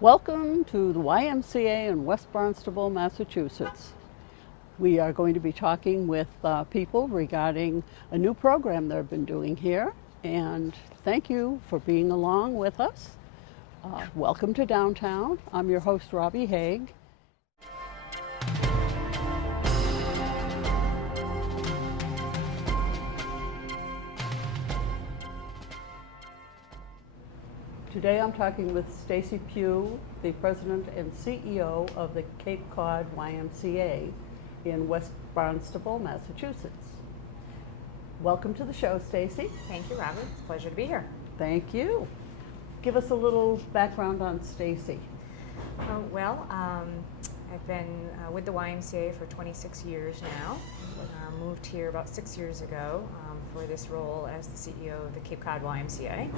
Welcome to the YMCA in West Barnstable, Massachusetts. We are going to be talking with people regarding a new program they've been doing here, and thank you for being along with us. Welcome to Downtown. I'm your host, Robbie Haig. Today I'm talking with Stacy Pugh, the president and CEO of the Cape Cod YMCA in West Barnstable, Massachusetts. Welcome to the show, Stacy. Thank you, Robert. It's a pleasure to be here. Thank you. Give us a little background on Stacy. I've been with the YMCA for 26 years now. Moved here about 6 years ago for this role as the CEO of the Cape Cod YMCA,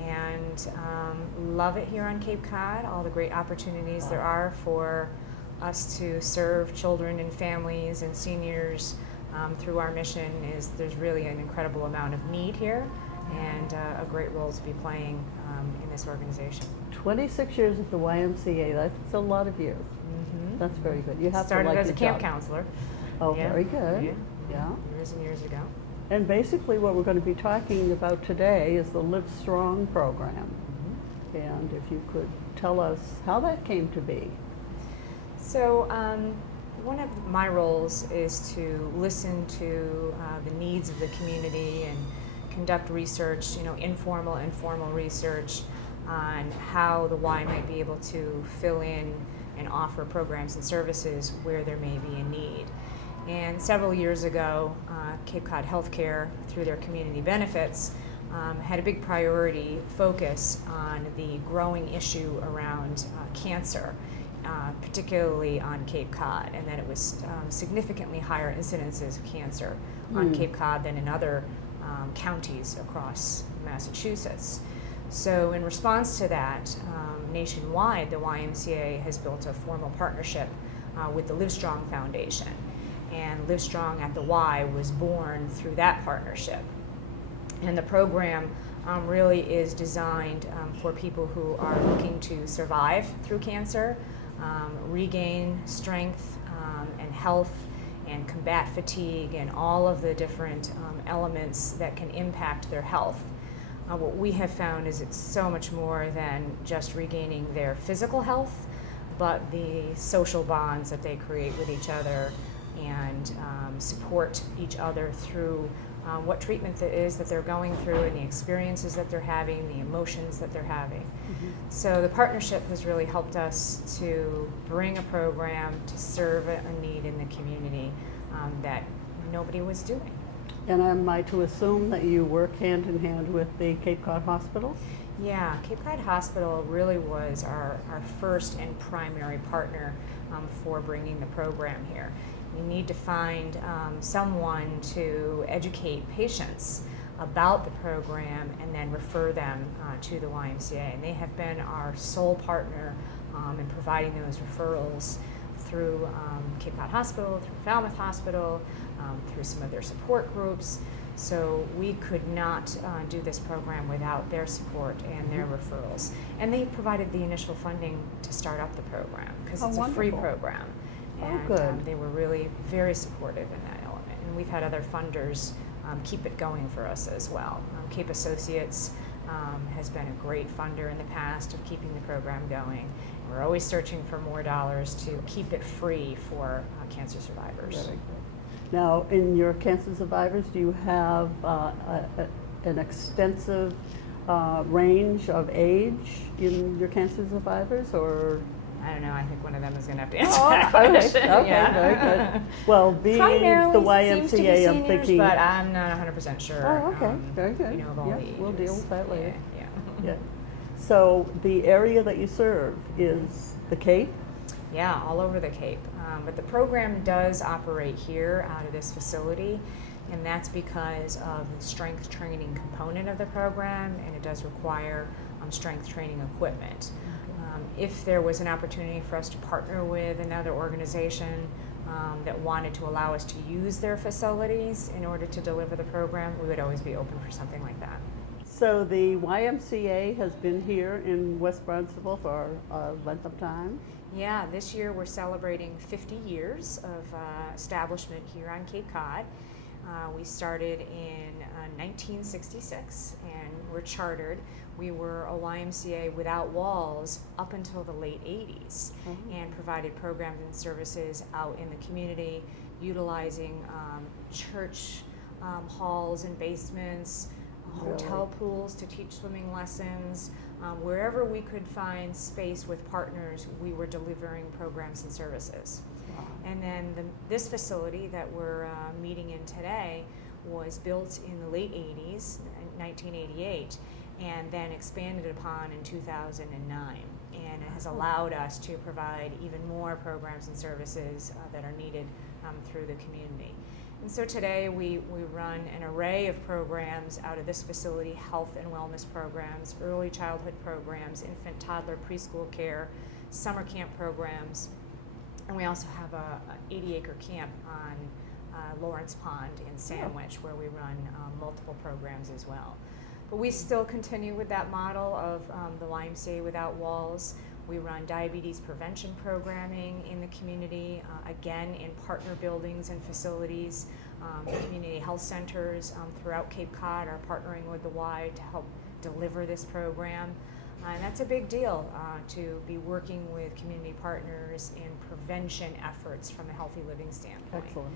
and love it here on Cape Cod. All the great opportunities there are for us to serve children and families and seniors through our mission there's really an incredible amount of need here, and a great role to be playing in this organization. 26 years at the YMCA, that's a lot of years. Mm-hmm. That's very good. You have Started to like as a your camp job. counselor. Oh, Yeah. very good. Yeah. Years and years ago. And basically what we're going to be talking about today is the Live Strong program. Mm-hmm. And if you could tell us how that came to be. So one of my roles is to listen to the needs of the community and conduct research, informal and formal research on how the Y might be able to fill in and offer programs and services where there may be a need. And several years ago, Cape Cod Healthcare, through their community benefits, had a big priority focus on the growing issue around cancer, particularly on Cape Cod, and that it was significantly higher incidences of cancer on Cape Cod than in other counties across Massachusetts. So in response to that, nationwide, the YMCA has built a formal partnership with the Live Strong Foundation. And Live Strong at the Y was born through that partnership. And the program really is designed for people who are looking to survive through cancer, regain strength and health, and combat fatigue and all of the different elements that can impact their health. What we have found is it's so much more than just regaining their physical health, but the social bonds that they create with each other and support each other through what treatment it is that they're going through and the experiences that they're having, the emotions that they're having. Mm-hmm. So the partnership has really helped us to bring a program to serve a need in the community that nobody was doing. And am I to assume that you work hand in hand with the Cape Cod Hospital? Yeah, Cape Cod Hospital really was our first and primary partner for bringing the program here. We need to find someone to educate patients about the program and then refer them to the YMCA. And they have been our sole partner in providing those referrals through Cape Cod Hospital, through Falmouth Hospital, through some of their support groups. So we could not do this program without their support and their referrals. And they provided the initial funding to start up the program because it's wonderful. a free program. And good. They were really very supportive in that element. And we've had other funders keep it going for us as well. Cape Associates has been a great funder in the past of keeping the program going. We're always searching for more dollars to keep it free for cancer survivors. Very good. Now, in your cancer survivors, do you have an extensive range of age in your cancer survivors, or? I don't know. I think one of them is going to have to answer Okay, that question. okay, Yeah. very good. Well, being Primarily the YMCA, seems to be I'm seniors, thinking. but I'm not 100% sure. Oh, okay, very good. Of all Yeah, the ages. we'll deal with that later. Yeah. Yeah. So the area that you serve is the Cape? Yeah, all over the Cape. But the program does operate here out of this facility, and that's because of the strength training component of the program, and it does require strength training equipment. If there was an opportunity for us to partner with another organization that wanted to allow us to use their facilities in order to deliver the program, we would always be open for something like that. So the YMCA has been here in West Barnstable for a length of time. Yeah, this year we're celebrating 50 years of establishment here on Cape Cod. We started in 1966 and we're chartered. We were a YMCA without walls up until the late 80s and provided programs and services out in the community, utilizing church halls and basements, hotel pools to teach swimming lessons. Wherever we could find space with partners, we were delivering programs and services. Wow. And then this facility that we're meeting in today was built in the late 80s, 1988, and then expanded upon in 2009. And it has allowed us to provide even more programs and services that are needed through the community. And so today we run an array of programs out of this facility: health and wellness programs, early childhood programs, infant, toddler, preschool care, summer camp programs, and we also have a 80-acre camp on Lawrence Pond in Sandwich where we run multiple programs as well. But we still continue with that model of the YMCA Without Walls. We run diabetes prevention programming in the community, again in partner buildings and facilities. Community health centers throughout Cape Cod are partnering with the Y to help deliver this program. And that's a big deal to be working with community partners in prevention efforts from a healthy living standpoint. Excellent.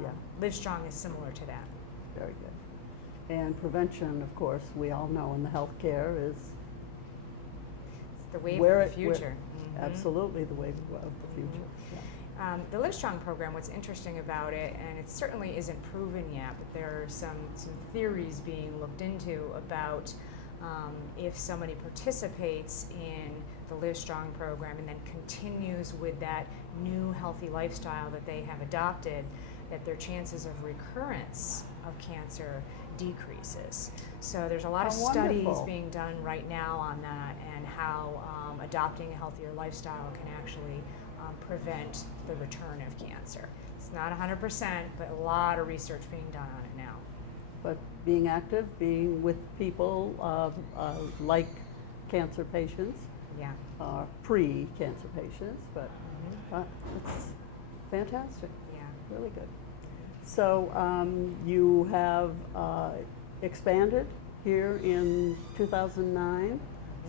Yeah. Livestrong is similar to that. Very good. And prevention, of course, we all know in the healthcare is The wave where of the future. Absolutely the wave of the future. Yeah. The Livestrong program, what's interesting about it, and it certainly isn't proven yet, but there are some theories being looked into about if somebody participates in the Livestrong program and then continues with that new healthy lifestyle that they have adopted, that their chances of recurrence of cancer decreases. So there's a lot of studies being done right now on that and how adopting a healthier lifestyle can actually prevent the return of cancer. It's not 100%, but a lot of research being done on it now. But being active, being with people like cancer patients, Yeah. Pre-cancer patients, but it's fantastic. Yeah. Really good. So you have expanded here in 2009.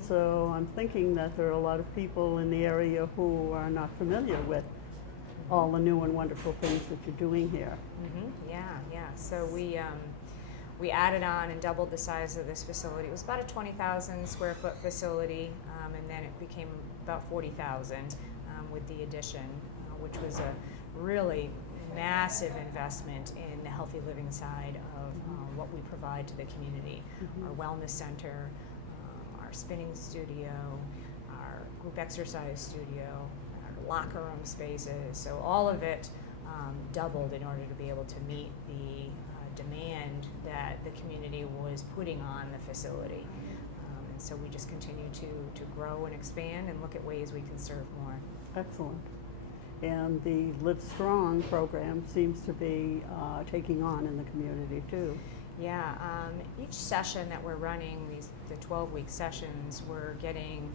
So I'm thinking that there are a lot of people in the area who are not familiar with all the new and wonderful things that you're doing here. Yeah. So we added on and doubled the size of this facility. It was about a 20,000 square foot facility, and then it became about 40,000 with the addition, which was a really massive investment in the healthy living side of what we provide to the community. Our wellness center, our spinning studio, our group exercise studio, our locker room spaces. So all of it doubled in order to be able to meet the demand that the community was putting on the facility. And so we just continue to grow and expand and look at ways we can serve more. Excellent. And the Live Strong program seems to be taking on in the community too. Yeah, each session that we're running, the 12-week sessions, we're getting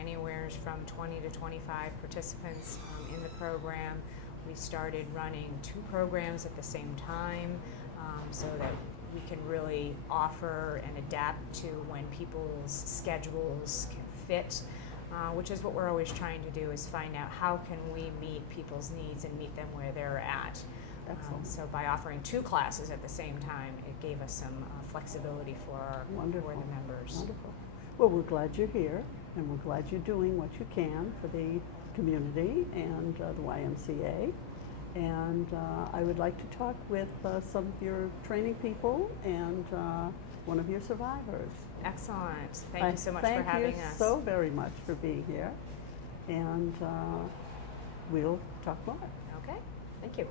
anywhere from 20 to 25 participants in the program. We started running 2 programs at the same time so that we can really offer and adapt to when people's schedules can fit. Which is what we're always trying to do, is find out how can we meet people's needs and meet them where they're at. So by offering 2 classes at the same time, it gave us some flexibility for the members. Wonderful. Well, we're glad you're here, and we're glad you're doing what you can for the community and the YMCA. And I would like to talk with some of your training people and one of your survivors. Excellent. Thank you so much for having us. Thank you so very much for being here. And we'll talk more. Okay. Thank you.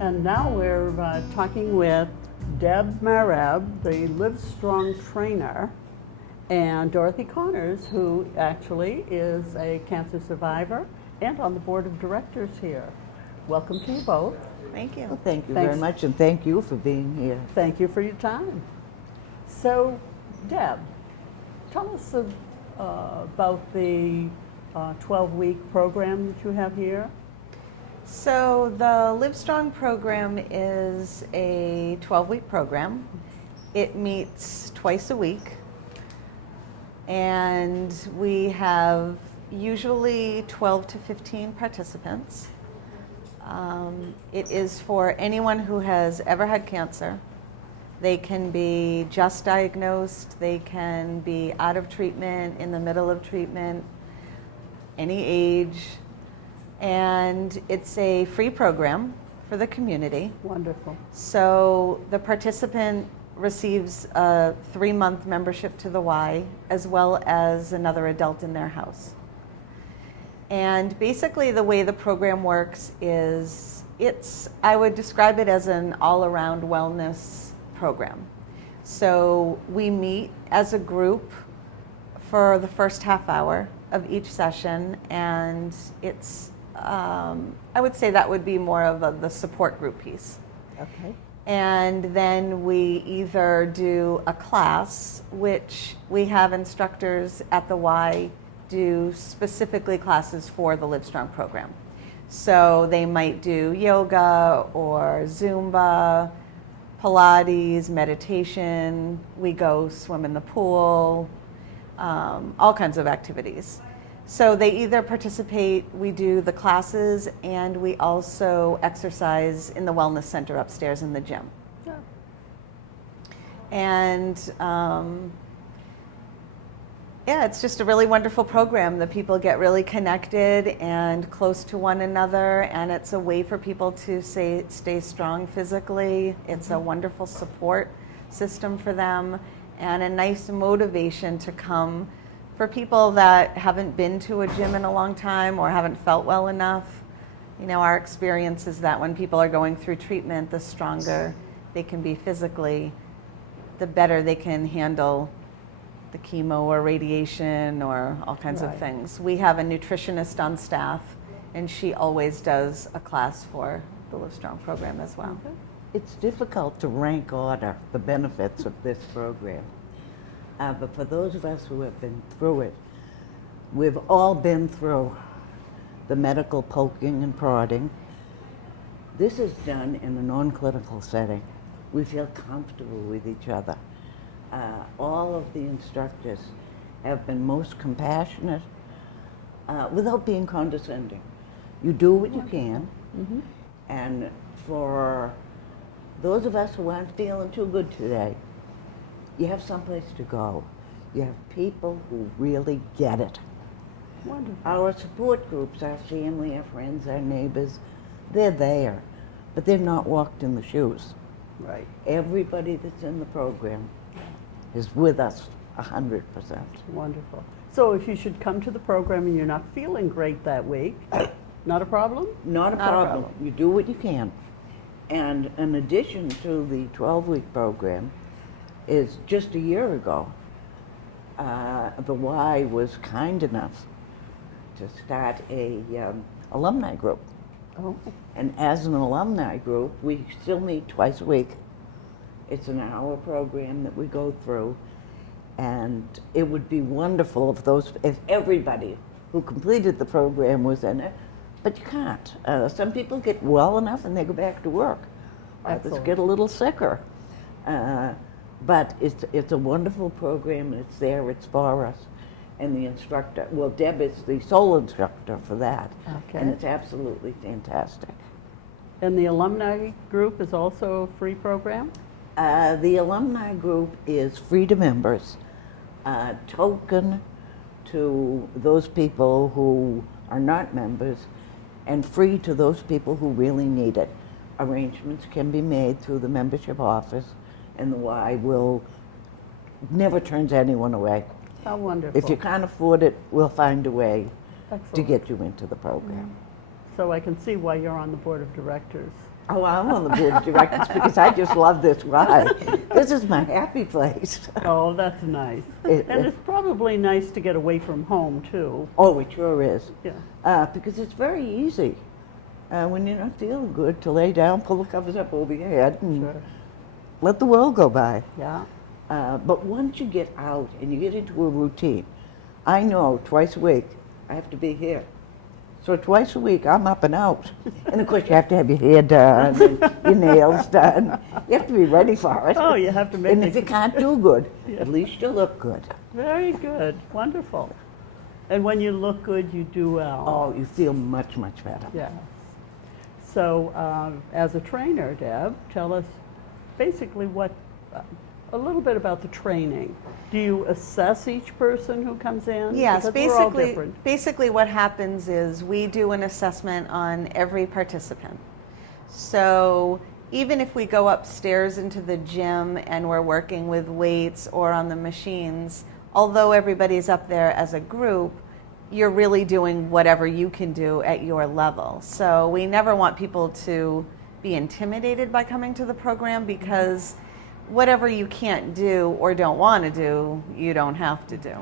And now we're talking with Deb Marab, the Live Strong trainer. and Dorothy Connors, who actually is a cancer survivor and on the board of directors here. Welcome to you both. Thank you. Well, thank you Thanks. very much, and thank you for being here. Thank you for your time. So, Deb, tell us about the 12-week program that you have here. So the Livestrong program is a 12-week program. It meets twice a week, and we have usually 12 to 15 participants. It is for anyone who has ever had cancer. They can be just diagnosed, they can be out of treatment, in the middle of treatment, any age. And it's a free program for the community. Wonderful. So the participant receives a 3-month membership to the Y, as well as another adult in their house. And basically the way the program works is I would describe it as an all-around wellness program. So we meet as a group for the first half hour of each session, and it's, I would say that would be more of the support group piece. Okay. And then we either do a class, which we have instructors at the Y do specifically classes for the Livestrong program. So they might do yoga or Zumba, Pilates, meditation. We go swim in the pool, all kinds of activities. So they either participate, we do the classes, and we also exercise in the wellness center upstairs in the gym. Yeah. And yeah, it's just a really wonderful program. The people get really connected and close to one another, and it's a way for people to stay strong physically. It's a wonderful support system for them, and a nice motivation to come for people that haven't been to a gym in a long time or haven't felt well enough. You know, our experience is that when people are going through treatment, the stronger they can be physically, the better they can handle the chemo or radiation or all kinds of things. We have a nutritionist on staff, and she always does a class for the Livestrong program as well. It's difficult to rank order the benefits of this program. But for those of us who have been through it, we've all been through the medical poking and prodding. This is done in a non-clinical setting. We feel comfortable with each other. All of the instructors have been most compassionate without being condescending. You do what you can, and for those of us who aren't feeling too good today, you have someplace to go. You have people who really get it. Wonderful. Our support groups, our family, our friends, our neighbors, they're there, but they've not walked in the shoes. Right. Everybody that's in the program is with us 100%. Wonderful. So if you should come to the program and you're not feeling great that week, not a problem? Not a problem. You do what you can. And in addition to the 12-week program, is just a year ago, the Y was kind enough to start a alumni group. Oh, And as an alumni group, we still meet twice a week. It's an hour program that we go through, and it would be wonderful if everybody who completed the program was in it, but you can't. Some people get well enough and they go back to work. Others Excellent. get a little sicker. But it's a wonderful program, and it's there, it's for us. And the instructor, well, Deb is the sole instructor for that. Okay. And it's absolutely fantastic. and the alumni group is also a free program? The alumni group is free to members, token to those people who are not members, and free to those people who really need it. Arrangements can be made through the membership office, and the Y will never turns anyone away. How wonderful. If you can't afford it, we'll find a way to Excellent. get you into the program. So I can see why you're on the board of directors. Oh, I'm on the board of directors because I just love this ride. This is my happy place. Oh, that's nice. And it's probably nice to get away from home, too. Oh, it sure is. Yeah. Because it's very easy when you're not feeling good to lay down, pull the covers up over your head, and Sure. let the world go by. Yeah. But once you get out and you get into a routine, I know twice a week I have to be here. So twice a week I'm up and out. And of course you have to have your hair done and your nails done. You have to be ready for it. Oh, you have to make And it. if you can't do good, at least you look good. Very good. Wonderful. And when you look good, you do well. Oh, you feel much, much better. Yes. So, as a trainer, Deb, tell us basically a little bit about the training. Do you assess each person who comes in? Yes, Because we're all basically, different. basically what happens is we do an assessment on every participant. So even if we go upstairs into the gym and we're working with weights or on the machines, although everybody's up there as a group, you're really doing whatever you can do at your level. So we never want people to be intimidated by coming to the program, because whatever you can't do or don't want to do, you don't have to do.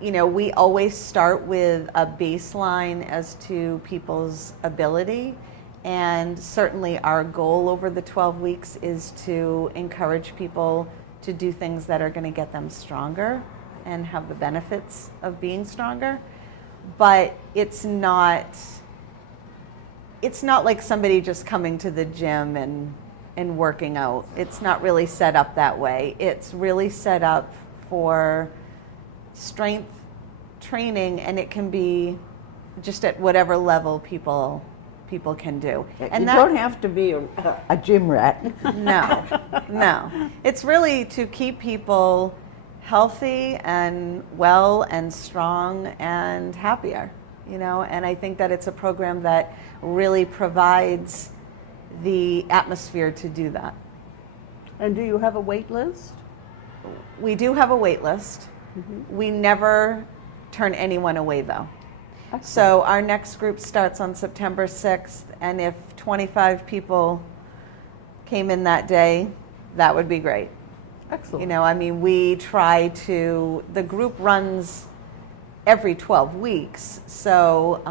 You know, we always start with a baseline as to people's ability, and certainly our goal over the 12 weeks is to encourage people to do things that are going to get them stronger and have the benefits of being stronger. But it's not like somebody just coming to the gym and working out. It's not really set up that way. It's really set up for strength training, and it can be just at whatever level people can do. And you that, don't have to be a gym rat. no. It's really to keep people healthy and well and strong and happier, you know, and I think that it's a program that really provides the atmosphere to do that. And do you have a wait list? We do have a wait list. We never turn anyone away, though. Excellent. So our next group starts on September 6th, and if 25 people came in that day, that would be great. Excellent. You know, I mean, we try to, the group runs every 12 weeks. So,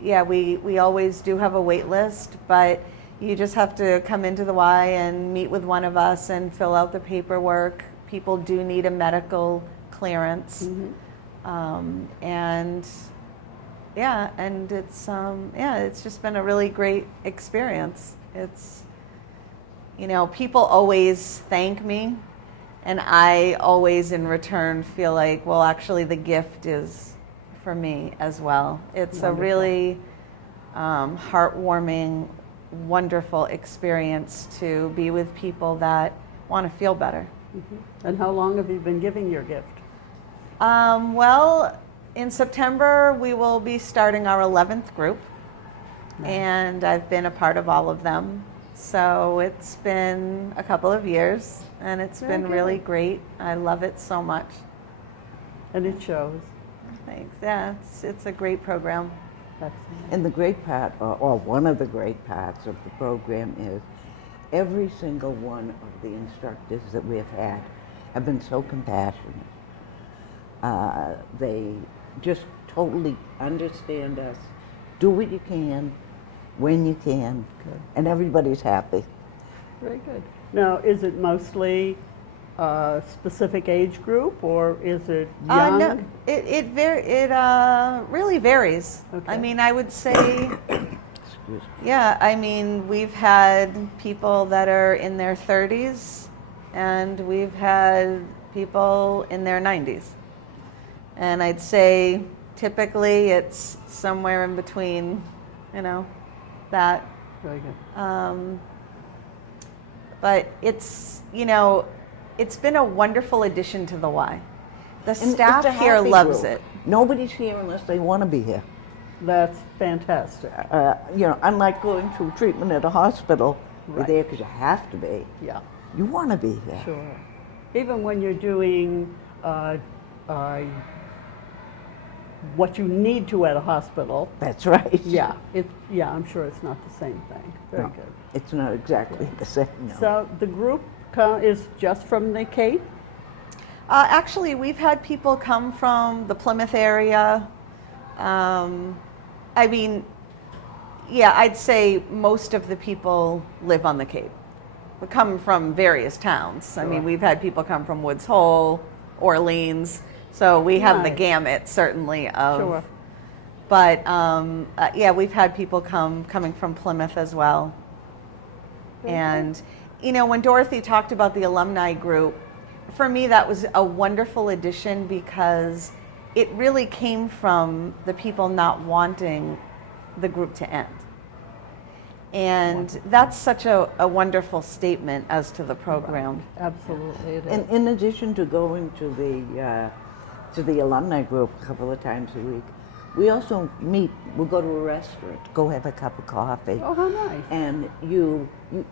yeah, we always do have a wait list, but you just have to come into the Y and meet with one of us and fill out the paperwork. People do need a medical clearance. And yeah, and it's just been a really great experience. It's, you know, people always thank me, and I always in return feel like, well, actually the gift is for me as well. It's Wonderful. a really heartwarming, wonderful experience to be with people that want to feel better. And how long have you been giving your gift? Well, in September we will be starting our 11th group, and I've been a part of all of them. So it's been a couple of years, and it's Very been good. really great. I love it so much. And it shows. Thanks. Yeah, it's a great program. Excellent. And the great part, or one of the great parts of the program is every single one of the instructors that we've had have been so compassionate. They just totally understand us. Do what you can, when you can, Good. and everybody's happy. Very good. Now, is it mostly a specific age group, or is it young? No, it really varies. Okay. I mean, I would say, Excuse me. yeah, I mean, we've had people that are in their 30s, and we've had people in their 90s. And I'd say typically it's somewhere in between, you know, that. Very good. But it's, you know, it's been a wonderful addition to the Y. The And it's staff a here happy loves group. it. Nobody's here unless they want to be here. That's fantastic. You know, unlike going through treatment at a hospital, you're Right. there because you have to be. Yeah, You want to be here. sure. Even when you're doing what you need to at a hospital. That's right. Yeah, I'm sure it's not the same thing. Very No, good. it's not exactly the same, no. So the group is just from the Cape? Actually, we've had people come from the Plymouth area. I mean, yeah, I'd say most of the people live on the Cape. We come from various towns. I mean, Sure. we've had people come from Woods Hole, Orleans, so we have the Nice. gamut certainly of. Sure. But yeah, we've had people coming from Plymouth as well. Very And you know, when Dorothy talked about the alumni group, for me that was a wonderful addition because it really came from the people not wanting the group to end. And that's such a wonderful statement as to the program. Absolutely, it is. And in addition to going to the alumni group a couple of times a week, we also meet. We'll go to a restaurant, go have a cup of coffee, Oh, how nice. and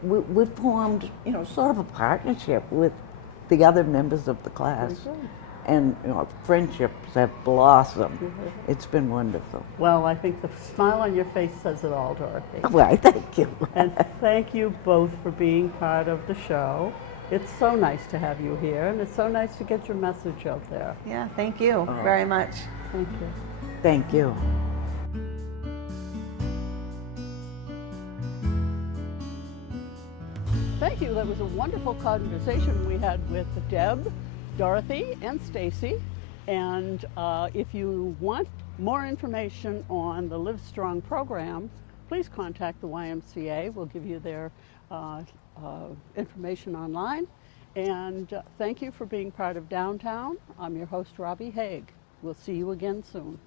we formed, you know, sort of a partnership with the other members of the class, Very good. and you know, friendships have blossomed. It's been wonderful. Well, I think the smile on your face says it all, Dorothy. Well, thank you. And thank you both for being part of the show. It's so nice to have you here, and it's so nice to get your message out there. Yeah, thank you very much. Thank you. Thank you. Thank you. That was a wonderful conversation we had with Deb, Dorothy, and Stacy. And if you want more information on the Live Strong program, please contact the YMCA. We'll give you their information online. And thank you for being part of Downtown. I'm your host, Robbie Haig. We'll see you again soon.